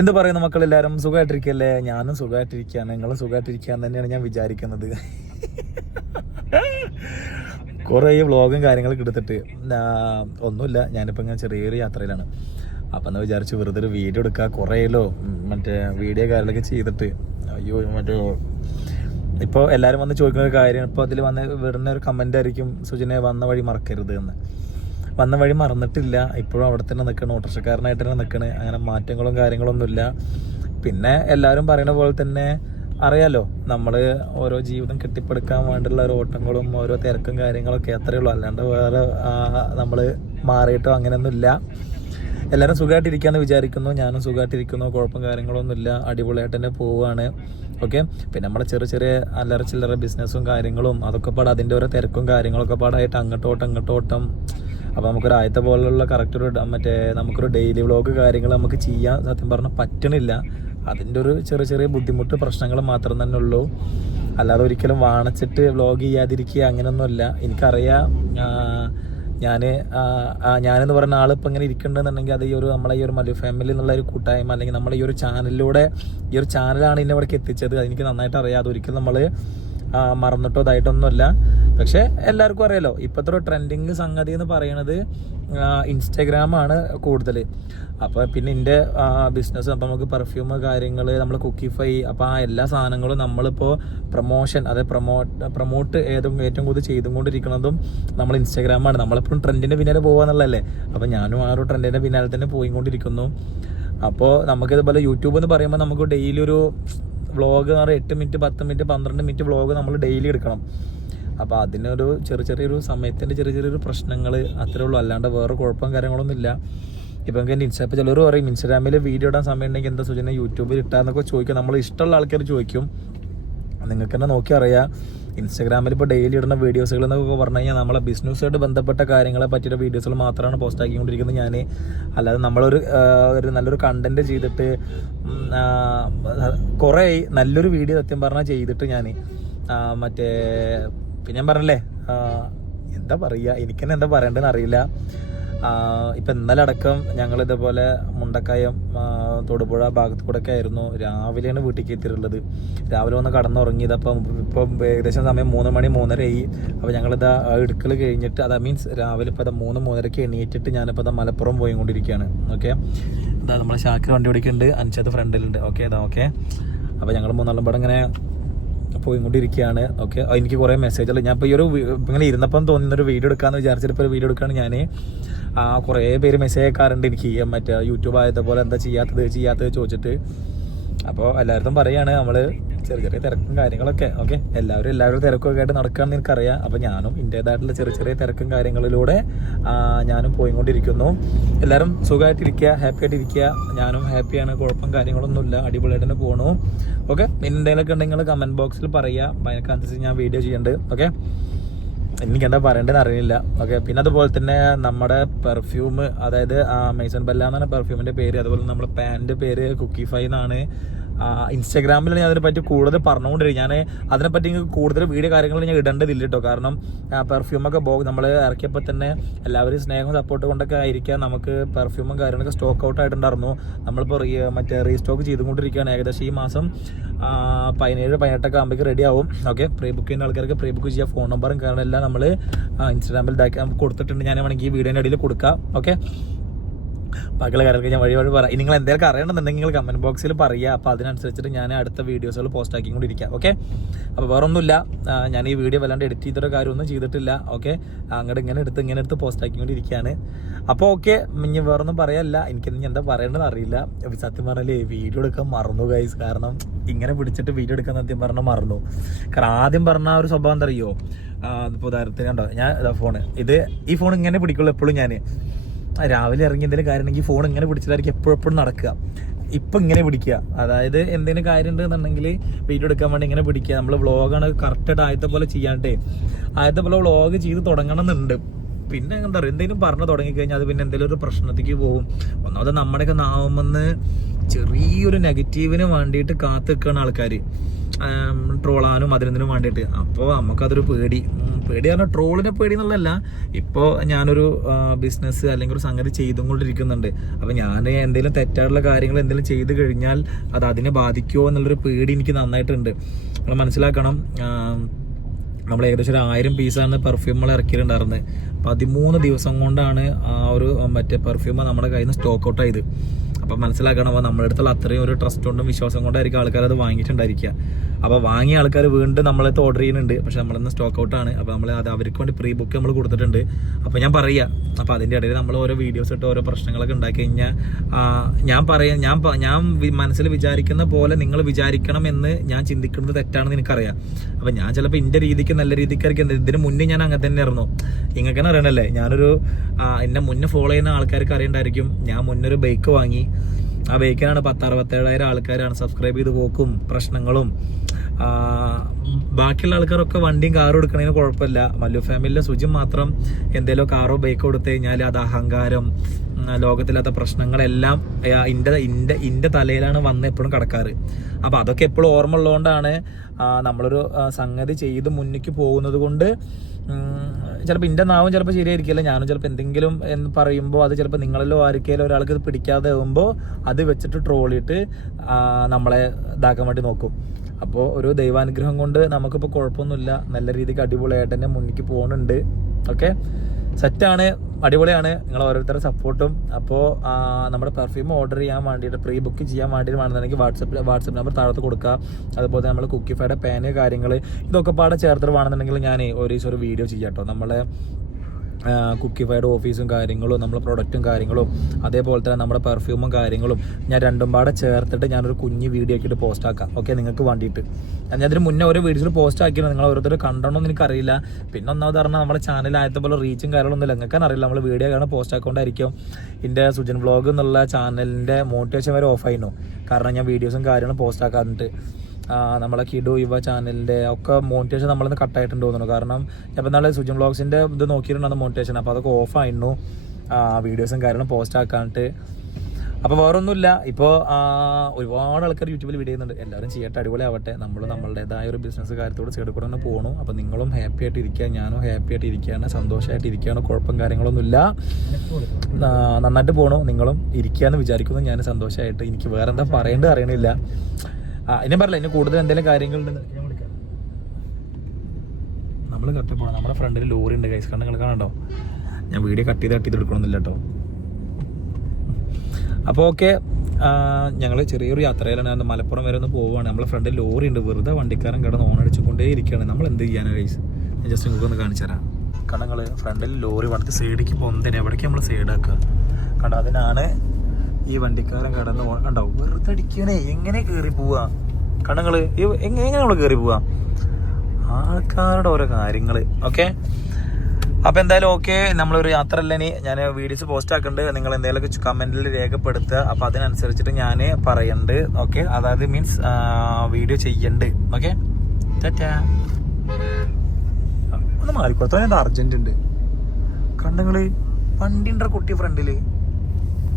എന്ത് പറയുന്നു മക്കളെല്ലാവരും? സുഖമായിട്ടിരിക്കല്ലേ? ഞാനും സുഖമായിട്ടിരിക്കുകയാണ്. നിങ്ങളും സുഖമായിട്ടിരിക്കുകയെന്ന് തന്നെയാണ് ഞാൻ വിചാരിക്കുന്നത്. കുറേ വ്ളോഗും കാര്യങ്ങളൊക്കെ എടുത്തിട്ട് ഒന്നുമില്ല. ഞാനിപ്പോൾ ഇങ്ങനെ ചെറിയൊരു യാത്രയിലാണ്. അപ്പം എന്ന് വിചാരിച്ചു വെറുതെ ഒരു വീഡിയോ എടുക്കുക കുറേയല്ലോ മറ്റേ വീഡിയോ കാര്യങ്ങളൊക്കെ ചെയ്തിട്ട്. അയ്യോ മറ്റേ ഇപ്പോൾ എല്ലാവരും വന്ന് ചോദിക്കുന്ന ഒരു കാര്യം ഇപ്പോൾ അതിൽ വന്ന് വരുന്ന ഒരു കമന്റ് ആയിരിക്കും സുജനെ വന്ന വഴി മറക്കരുത് എന്ന്. വന്ന വഴി മറന്നിട്ടില്ല. ഇപ്പോഴും അവിടെ തന്നെ നിൽക്കണം ഓട്ടോറിക്ഷക്കാരനായിട്ട് തന്നെ നിൽക്കണേ. അങ്ങനെ മാറ്റങ്ങളും കാര്യങ്ങളൊന്നുമില്ല. പിന്നെ എല്ലാവരും പറയുന്ന പോലെ തന്നെ അറിയാലോ നമ്മൾ ഓരോ ജീവിതം കെട്ടിപ്പടുക്കാൻ വേണ്ടിയുള്ള ഓരോ ഓട്ടങ്ങളും ഓരോ തിരക്കും കാര്യങ്ങളൊക്കെ അത്രയേ ഉള്ളൂ. അല്ലാണ്ട് വേറെ നമ്മൾ മാറിയിട്ടോ അങ്ങനെയൊന്നുമില്ല. എല്ലാവരും സുഖമായിട്ടിരിക്കാന്ന് വിചാരിക്കുന്നു. ഞാനും സുഖമായിട്ടിരിക്കുന്നു. കുഴപ്പം കാര്യങ്ങളൊന്നുമില്ല. അടിപൊളിയായിട്ട് തന്നെ പോവുകയാണ് ഓക്കെ? പിന്നെ നമ്മുടെ ചെറിയ ചെറിയ അല്ലറ ചില്ലറ ബിസിനസ്സും കാര്യങ്ങളും അതൊക്കെ പാടെ അതിന്റെ ഓരോ തിരക്കും കാര്യങ്ങളൊക്കെ പാടായിട്ട് അങ്ങോട്ടോട്ടം ഇങ്ങോട്ടോട്ടം അപ്പോൾ നമുക്കൊരു ആദ്യത്തെ പോലുള്ള കറക്റ്റ് ഒരു മറ്റേ നമുക്കൊരു ഡെയിലി വ്ളോഗ് കാര്യങ്ങൾ നമുക്ക് ചെയ്യാൻ സത്യം പറഞ്ഞാൽ പറ്റണില്ല. അതിന്റെ ഒരു ചെറിയ ചെറിയ ബുദ്ധിമുട്ട് പ്രശ്നങ്ങൾ മാത്രം തന്നെ ഉള്ളൂ. അല്ലാതെ ഒരിക്കലും വാണച്ചിട്ട് വ്ളോഗ് ചെയ്യാതിരിക്കുക അങ്ങനെയൊന്നുമല്ല എനിക്കറിയാം ഞാൻ ഞാനെന്ന് പറയുന്ന ആളിപ്പോൾ ഇങ്ങനെ ഇരിക്കുന്നുണ്ടെന്നുണ്ടെങ്കിൽ അത് ഈ ഒരു നമ്മളെ ഈ ഒരു മലു ഫാമിലി എന്നുള്ള ഒരു കൂട്ടായ്മ അല്ലെങ്കിൽ നമ്മൾ ഈ ഒരു ചാനലിലൂടെ ഈ ഒരു ചാനലാണ് ഇവിടേക്ക് എത്തിച്ചത്. അതെനിക്ക് നന്നായിട്ട് അറിയാം അതൊരിക്കലും നമ്മൾ മറന്നിട്ടോ ഇതായിട്ടൊന്നുമല്ല. പക്ഷെ എല്ലാവർക്കും അറിയാലോ ഇപ്പോഴത്തെ ട്രെൻഡിങ് സംഗതി എന്ന് പറയുന്നത് ഇൻസ്റ്റാഗ്രാമാണ് കൂടുതൽ അപ്പോൾ പിന്നെ എന്റെ ബിസിനസ് അപ്പോൾ നമുക്ക് പെർഫ്യൂം കാര്യങ്ങൾ നമ്മൾ കുക്കിഫൈ അപ്പോൾ ആ എല്ലാ സാധനങ്ങളും നമ്മളിപ്പോ പ്രൊമോഷൻ അതായത് പ്രൊമോട്ട് പ്രൊമോട്ട് ഏതും ഏറ്റവും കൂടുതൽ ചെയ്തുകൊണ്ടിരിക്കുന്നതും നമ്മൾ ഇൻസ്റ്റാഗ്രാമാണ് നമ്മളെപ്പോഴും ട്രെൻഡിന്റെ പിന്നാലെ പോകാന്നുള്ളതല്ലേ അപ്പോൾ ഞാനും ആ ഒരു ട്രെൻഡിന്റെ പിന്നാലെ തന്നെ പോയിക്കൊണ്ടിരിക്കുന്നു. അപ്പോൾ നമുക്കിതുപോലെ യൂട്യൂബ് എന്ന് പറയുമ്പോൾ നമുക്ക് ഡെയിലി ഒരു വ്ളോഗ് എന്ന് പറയുക എട്ട് മിനിറ്റ് പത്ത് മിനിറ്റ് പന്ത്രണ്ട് മിനിറ്റ് വ്ളോഗ് നമ്മൾ ഡെയിലി എടുക്കണം. അപ്പോൾ അതിനൊരു ചെറിയ ചെറിയൊരു സമയത്തിന്റെ ചെറിയ ചെറിയൊരു പ്രശ്നങ്ങൾ അത്രേ ഉള്ളൂ. അല്ലാണ്ട് വേറെ കുഴപ്പം കാര്യങ്ങളൊന്നും ഇല്ല ഇപ്പം എനിക്ക് ഇൻസ്റ്റാ ഇപ്പോൾ ചിലർ പറയും ഇൻസ്റ്റാഗ്രാമിൽ വീഡിയോ ഇടാൻ സമയം ഉണ്ടെങ്കിൽ എന്താ സൂചന യൂട്യൂബിൽ ഇട്ടാന്നൊക്കെ ചോദിക്കും. നമ്മൾ ഇഷ്ടമുള്ള ആൾക്കാർ ചോദിക്കും. നിങ്ങൾക്ക് തന്നെ നോക്കി അറിയാം. ഇൻസ്റ്റാഗ്രാമിൽ ഇപ്പോൾ ഡെയിലി ഇടുന്ന വീഡിയോസുകൾ എന്നൊക്കെ പറഞ്ഞു കഴിഞ്ഞാൽ നമ്മളെ ബിസിനസ്സുമായിട്ട് ബന്ധപ്പെട്ട കാര്യങ്ങളെ പറ്റിയുള്ള വീഡിയോസുകൾ മാത്രമാണ് പോസ്റ്റ് ആക്കിക്കൊണ്ടിരിക്കുന്നത് ഞാൻ അല്ലാതെ നമ്മളൊരു ഒരു നല്ലൊരു കണ്ടന്റ് ചെയ്തിട്ട് കുറേ നല്ലൊരു വീഡിയോ സത്യം പറഞ്ഞാൽ ചെയ്തിട്ട് ഞാൻ മറ്റേ പിന്നെ ഞാൻ പറഞ്ഞല്ലേ എന്താ പറയുക എനിക്ക് തന്നെ എന്താ പറയേണ്ടതെന്ന് അറിയില്ല. ഇപ്പം ഇന്നലെ അടക്കം ഞങ്ങൾ ഇതേപോലെ മുണ്ടക്കായം തൊടുപുഴ ഭാഗത്ത് ഒക്കെ ആയിരുന്നു. രാവിലെയാണ് വീട്ടിലേക്ക് എത്തിയിട്ടുള്ളത്. രാവിലെ ഒന്ന് കടന്നുറങ്ങിയത്. അപ്പം ഇപ്പം ഏകദേശം സമയം മൂന്ന് മണി മൂന്നര ആയി അപ്പോൾ ഞങ്ങളിതാ എടുക്കൽ കഴിഞ്ഞിട്ട് അതാ മീൻസ് രാവിലെ ഇപ്പോൾ മൂന്ന് മൂന്നരക്ക് എണീറ്റിട്ട് ഞാനിപ്പോൾ ഇതാ മലപ്പുറം പോയിക്കൊണ്ടിരിക്കുകയാണ് ഓക്കെ അതാ നമ്മളെ ഷാക്കിർ വണ്ടി ഓടിക്കുന്നുണ്ട് അഞ്ചാത്ത ഫ്രണ്ടിലുണ്ട് ഓക്കെ അതാ ഓക്കെ അപ്പോൾ ഞങ്ങൾ മൂന്നാളും പടം ഇങ്ങനെ പോയിക്കൊണ്ടിരിക്കുകയാണ് ഓക്കെ എനിക്ക് കുറേ മെസ്സേജുകൾ ഞാൻ ഇപ്പോൾ ഈ ഒരു ഇങ്ങനെ ഇരുന്നപ്പം തോന്നുന്നൊരു വീഡിയോ എടുക്കാമെന്ന് വിചാരിച്ചിട്ട് ഇപ്പോൾ ഒരു വീഡിയോ എടുക്കുകയാണ് ഞാൻ കുറേ പേര് മെസ്സേജ് അയക്കാറുണ്ട് എനിക്ക്. മറ്റേ യൂട്യൂബ് ആയതുപോലെ എന്താ ചെയ്യാത്തത് ചെയ്യാത്തത് ചോദിച്ചിട്ട്. അപ്പോൾ എല്ലായിടത്തും പറയുകയാണ് നമ്മൾ ചെറിയ ചെറിയ തിരക്കും കാര്യങ്ങളൊക്കെ ഓക്കെ എല്ലാവരും എല്ലാവരും തിരക്കൊക്കെ ആയിട്ട് നടക്കുകയാണെന്ന് എനിക്കറിയാം. അപ്പോൾ ഞാനും എന്റേതായിട്ടുള്ള ചെറിയ ചെറിയ തിരക്കും കാര്യങ്ങളിലൂടെ ഞാനും പോയിക്കൊണ്ടിരിക്കുന്നു. എല്ലാവരും സുഖമായിട്ടിരിക്കുക ഹാപ്പി ആയിട്ടിരിക്കുക. ഞാനും ഹാപ്പിയാണ് കുഴപ്പം കാര്യങ്ങളൊന്നുമില്ല. അടിപൊളിയായിട്ട് തന്നെ പോകണു ഓക്കെ എന്തെങ്കിലുമൊക്കെ ഉണ്ടെങ്കിൽ കമന്റ് ബോക്സിൽ പറയുക. അതിനനുസരിച്ച് ഞാൻ വീഡിയോ ചെയ്യുന്നുണ്ട് ഓക്കെ എനിക്ക് എന്താ പറയേണ്ടതെന്ന് അറിയില്ല ഓക്കെ പിന്നെ അതുപോലെ തന്നെ നമ്മുടെ പെർഫ്യൂം അതായത് മൈസൺ ബല്ല എന്നാണ് പെർഫ്യൂമിന്റെ പേര് അതുപോലെ നമ്മുടെ പാന്റ് പേര് കുക്കി ഫൈ എന്നാണ്. ഇൻസ്റ്റാഗ്രാമിൽ ഞാൻ അതിനെപ്പറ്റി കൂടുതൽ പറഞ്ഞുകൊണ്ടിരിക്കും ഞാൻ അതിനെപ്പറ്റി കൂടുതൽ വീഡിയോ കാര്യങ്ങൾ ഞാൻ ഇടേണ്ടതില്ല കേട്ടോ. കാരണം പെർഫ്യൂമൊക്കെ ബോ നമ്മൾ ഇറക്കിയപ്പോൾ തന്നെ എല്ലാവരും സ്നേഹവും സപ്പോർട്ട് കൊണ്ടൊക്കെ ആയിരിക്കാം. നമുക്ക് പെർഫ്യൂമും കാര്യങ്ങളൊക്കെ സ്റ്റോക്ക് ഔട്ട് ആയിട്ടുണ്ടായിരുന്നു. നമ്മളിപ്പോൾ റീ മറ്റേ റീസ്റ്റോക്ക് ചെയ്തുകൊണ്ടിരിക്കുകയാണ്. ഏകദേശം ഈ മാസം പതിനേഴ് പതിനെട്ടൊക്കെ ആകുമ്പോഴേക്ക് റെഡി ആവും. ഓക്കെ പ്രീ ബുക്ക് ചെയ്യുന്ന ആൾക്കാർക്ക് പ്രീ ബുക്ക് ചെയ്യാം ഫോൺ നമ്പറും കാരണം എല്ലാം നമ്മൾ ഇൻസ്റ്റാഗ്രാമിൽ ഇതാക്കി കൊടുത്തിട്ടുണ്ട്. ഞാൻ വേണമെങ്കിൽ ഈ വീഡിയോന്റെ അടിയിൽ കൊടുക്കാം. ഓക്കെ ബാക്കിയുള്ള കാര്യങ്ങൾക്ക് ഞാൻ വഴി വഴി പറയാം നിങ്ങൾ എന്തെങ്കിലും അറിയണമെന്നുണ്ടെങ്കിൽ നിങ്ങൾ കമന്റ് ബോക്സിൽ പറയുക. അപ്പോൾ അതിനനുസരിച്ചിട്ട് ഞാൻ അടുത്ത വീഡിയോസുകൾ പോസ്റ്റ് ആക്കി കൂടി ഇരിക്കാം. ഓക്കെ അപ്പോൾ വേറെ ഒന്നുമില്ല ഞാൻ ഈ വീഡിയോ വല്ലാണ്ട് എഡിറ്റ് ചെയ്തൊരു കാര്യമൊന്നും ചെയ്തിട്ടില്ല. ഓക്കെ അങ്ങോട്ട് ഇങ്ങനെ എടുത്ത് ഇങ്ങനെ എടുത്ത് പോസ്റ്റ് ആക്കി കൊണ്ടിരിക്കുകയാണ് അപ്പോൾ ഓക്കെ ഇനി വേറൊന്നും പറയല്ല. എനിക്ക് ഇനി എന്താ പറയേണ്ടതെന്ന് അറിയില്ല. സത്യം പറഞ്ഞാലേ വീഡിയോ എടുക്കാൻ മറന്നു ഗൈസ് കാരണം ഇങ്ങനെ പിടിച്ചിട്ട് വീഡിയോ എടുക്കാൻ സത്യം പറഞ്ഞാൽ മറന്നു. കാരണം ആദ്യം പറഞ്ഞ ഒരു സ്വഭാവം എന്താ അറിയോ? ഇപ്പോൾ ഉദാഹരണത്തിന് കണ്ടോ? ഞാൻ ഫോണ് ഇത് ഈ ഫോൺ ഇങ്ങനെ പിടിക്കുള്ളൂ എപ്പോഴും ഞാൻ രാവിലെ ഇറങ്ങി എന്തെങ്കിലും കാര്യമുണ്ടെങ്കിൽ ഫോൺ ഇങ്ങനെ പിടിച്ചിട്ടായിരിക്കും എപ്പോഴും എപ്പോഴും നടക്കുക. ഇപ്പം ഇങ്ങനെ പിടിക്കുക. അതായത് എന്തെങ്കിലും കാര്യം ഉണ്ടെന്നുണ്ടെങ്കിൽ വീഡിയോ എടുക്കാൻ വേണ്ടി ഇങ്ങനെ പിടിക്കുക. നമ്മൾ വ്ളോഗാണ് കറക്റ്റായിട്ട് ആദ്യത്തെ പോലെ ചെയ്യാണ്ടേ. ആദ്യത്തെ പോലെ വ്ളോഗ് ചെയ്ത് തുടങ്ങണം എന്നുണ്ട്. പിന്നെ എന്താ പറയുക? എന്തെങ്കിലും പറഞ്ഞു തുടങ്ങിക്കഴിഞ്ഞാൽ അത് പിന്നെ എന്തെങ്കിലും ഒരു പ്രശ്നത്തേക്ക് പോകും. ഒന്നാമത് നമ്മുടെയൊക്കെ നാവുമെന്ന് ചെറിയൊരു നെഗറ്റീവിന് വേണ്ടിയിട്ട് കാത്തു നിൽക്കുകയാണ് ആൾക്കാർ ട്രോളാനും അതിനും വേണ്ടിയിട്ട്. അപ്പോൾ നമുക്കതൊരു പേടി. പേടി പറഞ്ഞാൽ ട്രോളിനെ പേടി എന്നുള്ളതല്ല. ഇപ്പോൾ ഞാനൊരു ബിസിനസ് അല്ലെങ്കിൽ ഒരു സംഗതി ചെയ്തുകൊണ്ടിരിക്കുന്നുണ്ട്. അപ്പോൾ ഞാൻ എന്തെങ്കിലും തെറ്റായിട്ടുള്ള കാര്യങ്ങൾ എന്തെങ്കിലും ചെയ്തു കഴിഞ്ഞാൽ അത് അതിനെ ബാധിക്കുമോ എന്നുള്ളൊരു പേടി എനിക്ക് നന്നായിട്ടുണ്ട്. നമ്മൾ മനസ്സിലാക്കണം നമ്മൾ ഏകദേശം ഒരു ആയിരം പീസാണ് പെർഫ്യൂമുകൾ ഇറക്കിയിട്ടുണ്ടായിരുന്നത്. പതിമൂന്ന് ദിവസം കൊണ്ടാണ് ആ ഒരു മറ്റേ പെർഫ്യൂം നമ്മുടെ കയ്യിൽ നിന്ന് സ്റ്റോക്ക് ഔട്ട് ആയത്. അപ്പം മനസ്സിലാക്കണം നമ്മുടെ അടുത്തുള്ള അത്രയും ഒരു ട്രസ്റ്റ് കൊണ്ടും വിശ്വാസം കൊണ്ടായിരിക്കും ആൾക്കാർ അത് വാങ്ങിയിട്ടുണ്ടായിരിക്കുക. അപ്പോൾ വാങ്ങിയ ആൾക്കാർ വീണ്ടും നമ്മളടുത്ത് ഓർഡർ ചെയ്യുന്നുണ്ട്. പക്ഷെ നമ്മളിന്ന് സ്റ്റോക്ക് ഔട്ട് ആണ്. അപ്പോൾ നമ്മൾ അത് അവർക്ക് വേണ്ടി പ്രീ ബുക്ക് നമ്മൾ കൊടുത്തിട്ടുണ്ട്. അപ്പോൾ ഞാൻ പറയുക അപ്പോൾ അതിന്റെ ഇടയിൽ നമ്മൾ ഓരോ വീഡിയോസ് ഇട്ട് ഓരോ പ്രശ്നങ്ങളൊക്കെ ഉണ്ടാക്കി കഴിഞ്ഞാൽ ഞാൻ പറയാം ഞാൻ ഞാൻ മനസ്സിൽ വിചാരിക്കുന്ന പോലെ നിങ്ങൾ വിചാരിക്കണം എന്ന് ഞാൻ ചിന്തിക്കുന്നത് തെറ്റാണെന്ന് എനിക്കറിയാം. അപ്പോൾ ഞാൻ ചിലപ്പോൾ എന്റെ രീതിക്ക് നല്ല രീതിക്കായിരിക്കും. ഇതിന് മുന്നേ ഞാൻ അങ്ങനെ തന്നെ ആയിരുന്നു. നിങ്ങൾക്ക് തന്നെ അറിയണല്ലേ? ഞാനൊരു എന്നെ മുന്നേ ഫോളോ ചെയ്യുന്ന ആൾക്കാർക്ക് അറിയണ്ടായിരിക്കും. ഞാൻ മുന്നൊരു ബൈക്ക് വാങ്ങി. ആ ബൈക്കിനാണ് പത്ത് അറുപത്തേഴായിരം ആൾക്കാരാണ് സബ്സ്ക്രൈബ് ചെയ്ത് പോക്കും പ്രശ്നങ്ങളും ബാക്കിയുള്ള ആൾക്കാരൊക്കെ വണ്ടിയും കാറും എടുക്കണതിന് കുഴപ്പമില്ല. മല്ലു ഫാമിലിയിലെ സുജിം മാത്രം എന്തേലും കാറോ ബൈക്കോ കൊടുത്തു കഴിഞ്ഞാൽ അത് അഹങ്കാരം ലോകത്തില്ലാത്ത പ്രശ്നങ്ങളെല്ലാം ഇന്റെ ഇന്റെ ഇന്റെ തലയിലാണ് വന്ന് എപ്പോഴും കിടക്കാറ്. അപ്പോൾ അതൊക്കെ എപ്പോഴും ഓർമ്മ ഉള്ളതുകൊണ്ടാണ് നമ്മളൊരു സംഗതി ചെയ്ത് മുന്നിക്ക് പോകുന്നത് കൊണ്ട് ചിലപ്പോൾ എന്റെ നാവും ചിലപ്പോൾ ശരിയായിരിക്കില്ല. ഞാനും ചിലപ്പോൾ എന്തെങ്കിലും എന്ന് പറയുമ്പോൾ അത് ചിലപ്പോൾ നിങ്ങളിലോ ആർക്കെങ്കിലും ഒരാൾക്ക് ഇത് പിടിക്കാതെ ആകുമ്പോൾ അത് വെച്ചിട്ട് ട്രോളിയിട്ട് നമ്മളെ ഇതാക്കാൻ വേണ്ടി നോക്കും. അപ്പോൾ ഒരു ദൈവാനുഗ്രഹം കൊണ്ട് നമുക്കിപ്പോൾ കുഴപ്പമൊന്നുമില്ല. നല്ല രീതിക്ക് അടിപൊളിയായിട്ട് തന്നെ മുന്നിക്ക് പോകുന്നുണ്ട് ഓക്കെ സെറ്റാണ് അടിപൊളിയാണ്. നിങ്ങൾ ഓരോരുത്തരുടെ സപ്പോർട്ടും അപ്പോൾ നമ്മുടെ പെർഫ്യൂം ഓർഡർ ചെയ്യാൻ വേണ്ടിയിട്ട് പ്രീ ബുക്ക് ചെയ്യാൻ വേണ്ടിയിട്ട് വേണമെന്നുണ്ടെങ്കിൽ വാട്സപ്പ് വാട്സപ്പ് നമ്പർ താഴത്ത് കൊടുക്കുക. അതുപോലെ നമ്മൾ കുക്കിഫൈയുടെ പാന് കാര്യങ്ങൾ ഇതൊക്കെ പാടെ ചേർത്തിട്ട് വേണമെന്നുണ്ടെങ്കിൽ ഞാൻ ഒരു ഒരു വീഡിയോ ചെയ്യാം കേട്ടോ നമ്മളെ കുക്കിഫൈഡ് ഓഫീസും കാര്യങ്ങളും നമ്മുടെ പ്രൊഡക്റ്റും കാര്യങ്ങളും അതേപോലെ തന്നെ നമ്മുടെ പെർഫ്യൂമും കാര്യങ്ങളും ഞാൻ രണ്ടും പാടെ ചേർത്തിട്ട് ഞാനൊരു കുഞ്ഞ് വീഡിയോ ആക്കിയിട്ട് പോസ്റ്റ് ആക്കാം. ഓക്കെ നിങ്ങൾക്ക് വേണ്ടിയിട്ട്. ഞാൻ അതിന് മുന്നേ ഓരോ വീഡിയോസിൽ പോസ്റ്റ് ആക്കിയിരുന്നു. നിങ്ങൾ ഓരോരുത്തർ കണ്ടോന്ന് എനിക്കറിയില്ല. പിന്നെ ഒന്നാമത് പറഞ്ഞാൽ നമ്മുടെ ചാനൽ ആയത്തെ പോലെ റീച്ചും കാര്യങ്ങളൊന്നും ഇല്ല നിങ്ങൾക്ക് അറിയില്ല. നമ്മൾ വീഡിയോ കാണാൻ പോസ്റ്റ് ആക്കൊണ്ടായിരിക്കും. എന്റെ സുജൻ ബ്ലോഗ് എന്നുള്ള ചാനലിന്റെ മോട്ടിവേഷൻ വരെ ഓഫ് ആയിരുന്നു കാരണം ഞാൻ വീഡിയോസും കാര്യങ്ങളും പോസ്റ്റ് ആക്കാറുണ്ട് നമ്മളെ കിഡു യുവ ചാനലിന്റെ ഒക്കെ മോണിറ്റേഷൻ നമ്മളിന്ന് കട്ടായിട്ടുണ്ട് തോന്നുന്നു. കാരണം ഇപ്പം നാളെ സുജിൻ ബ്ലോഗ്സിന്റെ ഇത് നോക്കിയിട്ടുണ്ടെന്ന് മോണിറ്റേഷൻ അപ്പോൾ അതൊക്കെ ഓഫ് ആയിരുന്നു. വീഡിയോസും കാര്യങ്ങളും പോസ്റ്റ് ആക്കാണ്ട്. അപ്പോൾ വേറൊന്നുമില്ല. ഇപ്പോൾ ഒരുപാട് ആൾക്കാർ യൂട്യൂബിൽ വീഡിയോ ചെയ്യുന്നുണ്ട്. എല്ലാവരും ചെയ്യട്ടെ അടിപൊളി ആവട്ടെ നമ്മൾ നമ്മളുടേതായ ഒരു ബിസിനസ് കാര്യത്തോട് സൈഡിൽ കൂടെ പോകണു അപ്പോൾ നിങ്ങളും ഹാപ്പി ആയിട്ട് ഇരിക്കുക. ഞാനും ഹാപ്പി ആയിട്ട് ഇരിക്കുകയാണ്. സന്തോഷമായിട്ട് ഇരിക്കുകയാണ്. കുഴപ്പം കാര്യങ്ങളൊന്നുമില്ല. നന്നായിട്ട് പോകണു നിങ്ങളും ഇരിക്കുക എന്ന് വിചാരിക്കുന്നു. ഞാൻ സന്തോഷമായിട്ട് എനിക്ക് വേറെ എന്താ പറയേണ്ടത് അറിയണില്ല. ആ ഇനി പറയില്ല ഇനി കൂടുതൽ എന്തെങ്കിലും കാര്യങ്ങളുണ്ട് നമ്മൾ കത്തി പോകണം നമ്മുടെ ഫ്രണ്ടിൽ ലോറി ഉണ്ട് കൈസ് കണ്ണുകൾ കാണണ്ടോ ഞാൻ വീഡിയോ കട്ട് ചെയ്ത് കട്ട് ചെയ്ത് എടുക്കണമെന്നില്ല കേട്ടോ. അപ്പോൾ ഓക്കെ ഞങ്ങൾ ചെറിയൊരു യാത്രയിലാണ്. മലപ്പുറം വരെ ഒന്ന് പോവുകയാണ്. നമ്മളെ ഫ്രണ്ടിൽ ലോറി ഉണ്ട്. വെറുതെ വണ്ടിക്കാരൻ കിടന്ന് ഓണടിച്ചുകൊണ്ടേ ഇരിക്കുകയാണ്. നമ്മൾ എന്ത് ചെയ്യാനാണ് കൈസ് ഞാൻ ജസ്റ്റ് നിങ്ങൾക്ക് ഒന്ന് കാണിച്ചു തരാം. കണ്ടങ്ങൾ ഫ്രണ്ടിൽ ലോറി വണ്ടി സൈഡിലേക്ക് പോകുന്നതിന് എവിടേക്ക് നമ്മൾ സൈഡാക്കുക കണ്ടോ അതിനാണ് ഈ വണ്ടിക്കാരൻ കടന്ന് ഉണ്ടാവും വെറുതെ അടിക്കണേ. എങ്ങനെ കയറി പോവാ? കണ്ണുങ്ങൾ എങ്ങനെ നമ്മൾ കയറി പോവാ? ആൾക്കാരുടെ ഓരോ കാര്യങ്ങൾ. ഓക്കെ? അപ്പൊ എന്തായാലും ഓക്കെ. നമ്മളൊരു യാത്ര അല്ല ഇനി? ഞാൻ വീഡിയോസ് പോസ്റ്റ് ആക്കുന്നുണ്ട് നിങ്ങൾ എന്തെങ്കിലുമൊക്കെ കമന്റിൽ രേഖപ്പെടുത്തുക. അപ്പൊ അതിനനുസരിച്ചിട്ട് ഞാൻ പറയണ്ട്. ഓക്കെ? അതായത് മീൻസ് വീഡിയോ ചെയ്യണ്ട്. ഓക്കെ? ഒന്ന് മാറിക്കോട്ടോ ഞാൻ അർജന്റ് ഉണ്ട് കണ്ടങ്ങൾ വണ്ടിണ്ട കുട്ടി ഫ്രണ്ടിൽ